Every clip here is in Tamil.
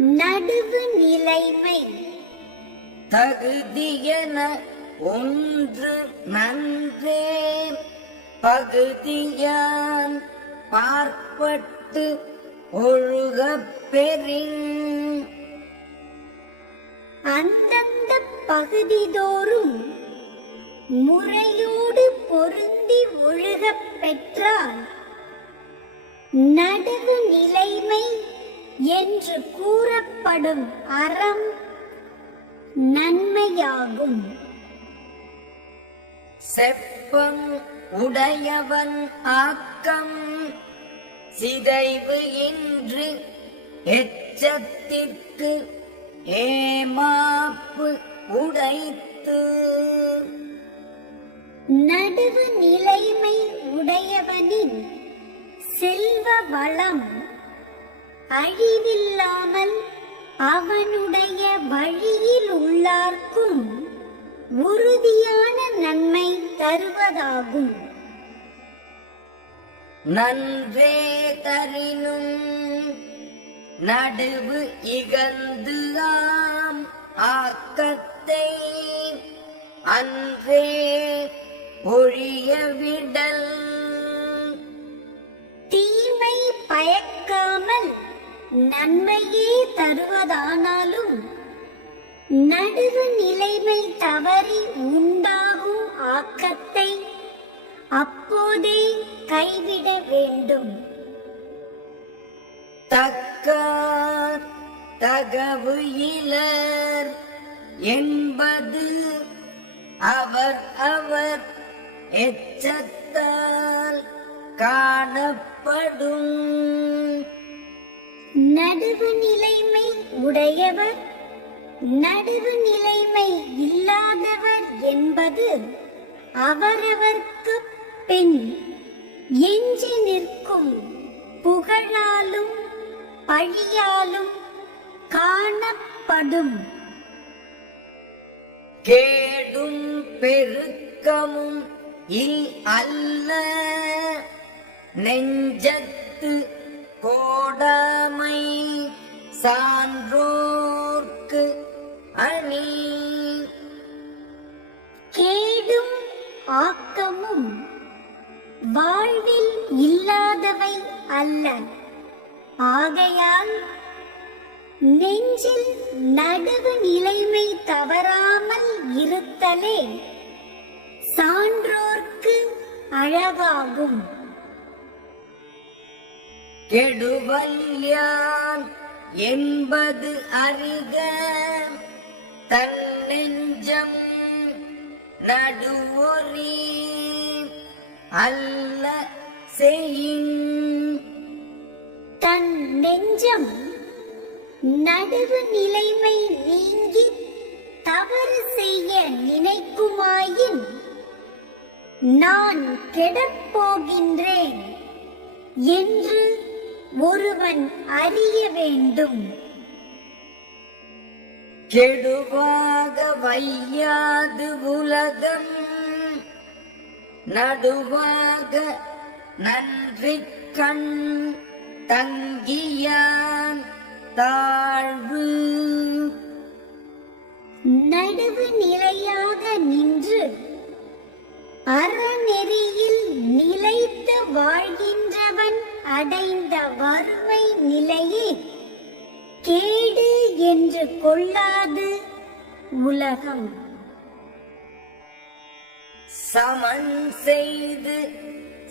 நடுவு நிலைமை. தகுதியென ஒன்று நன்றே பகுதியான் பார்ப்பட்டு ஒழுகப் பெறின். அந்தந்த பகுதிதோறும் முறையோடு பொருந்தி ஒழுகப் பெற்றால் நடுவு நிலைமை என்று கூறப்படும் அறம் நன்மையாகும். செப்பம் உடையவன் ஆக்கம் சிதைவு இன்று எச்சத்திற்கு ஏமாப்பு உடைத்து. நடுவு நிலைமை உடையவனின் செல்வ வளம் அழிவில்லாமல் அவனுடைய வழியில் உள்ளார்க்கும் உறுதியான நன்மை தருவதாகும். நன்றே தரினும் நடுவு இகழ்ந்து ஆம் ஆக்கத்தை அன்றே ஒழிய விடல். தீமை பயக்காமல் நன்மையே தருவதானாலும் நடுவு நிலைமை தவறி உண்டாகும் ஆக்கத்தை அப்போதே கைவிட வேண்டும். தக்கார் தகவு இலர் என்பது அவர் அவர் எச்சத்தால் காணப்படும். நடுவு நிலைமை உடையவர் நடுவு நிலைமை இல்லாதவர் என்பது அவரவர்க்கு பின் எஞ்சி நிற்கும் புகழாலும் பழியாலும் காணப்படும். கேடும் பெருக்கமும் இல் அல்ல நெஞ்சத்து கோடாமை சான்றோர்க்கு அணி. கேடும் ஆக்கமும் வாழ்வில் இல்லாதவை அல்ல. ஆகையால் நெஞ்சில் நடுவு நிலைமை தவறாமல் இருத்தலே சான்றோர்க்கு அழகாகும். கெடுவல்யான் என்பது அறிக தன் நெஞ்சம் நடுவொறி அல்ல செய்யின். தன் நெஞ்சம் நடுவு நிலைமை நீங்கி தவறு செய்ய நினைக்குமாயின் நான் கெடப் போகின்றேன் என்று ஒருவன் அறிய வேண்டும். கெடுவாக வையாது உலகம் நடுவாக நன்றி கண் தங்கியான் தாழ்வு. நடுவு நிலையாக நின்று அறநெறியில் நிலைத்து வாழ்கின்றவன் அடைந்த வறுமை நிலையே கேடு என்று கொள்ளாது உலகம். சமன் செய்து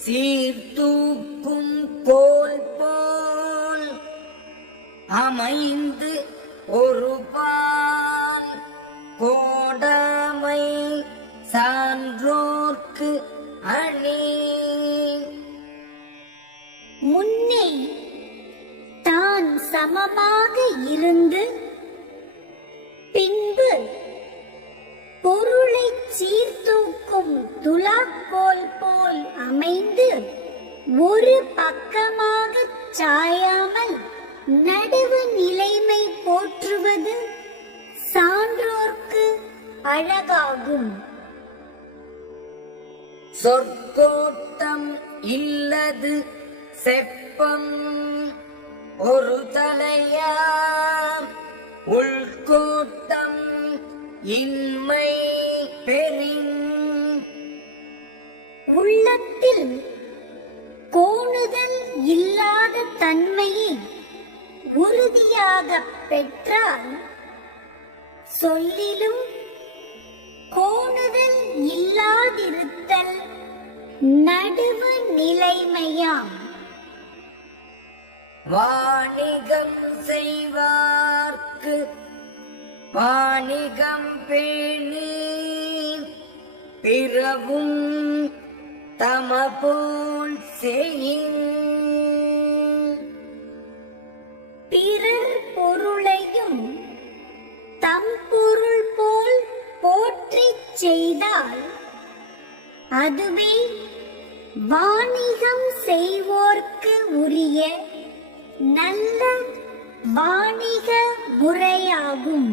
சீர்தூக்கும் கோல் போல் அமைந்து ஒரு பால் கோடாமை சான்றோர்க்கு அணி. முன்னே தான் சமமாக இருந்து பின்பு பொருளை சீர்தூக்கும் துலாக்கோல் போல் அமைந்து ஒரு பக்கமாக சாயாமல் நடுவு நிலைமை போற்றுவது சான்றோர்க்கு அழகாகும். சொற்கோட்டம் இல்லது செப்பம் ஒரு தலையாம் உள்கூட்டம் இன்மை பெறின் உள்ளத்தில் கோணுதல் இல்லாத தன்மையை உறுதியாக பெற்றால் சொல்லிலும் கோணுதல் இல்லாதிருத்தல் நடுவு நிலைமையாம். வாணிகம் செய்வார்க்கு வாணிகம் பேணி பிறவும் தமபோல் செய்யின் பிறர் பொருளையும் தம் பொருள் போல் போற்றிச் செய்தால் அதுவே வாணிகம் செய்வோர்க்கு உரிய நல்ல வாணிக முறையாகும்.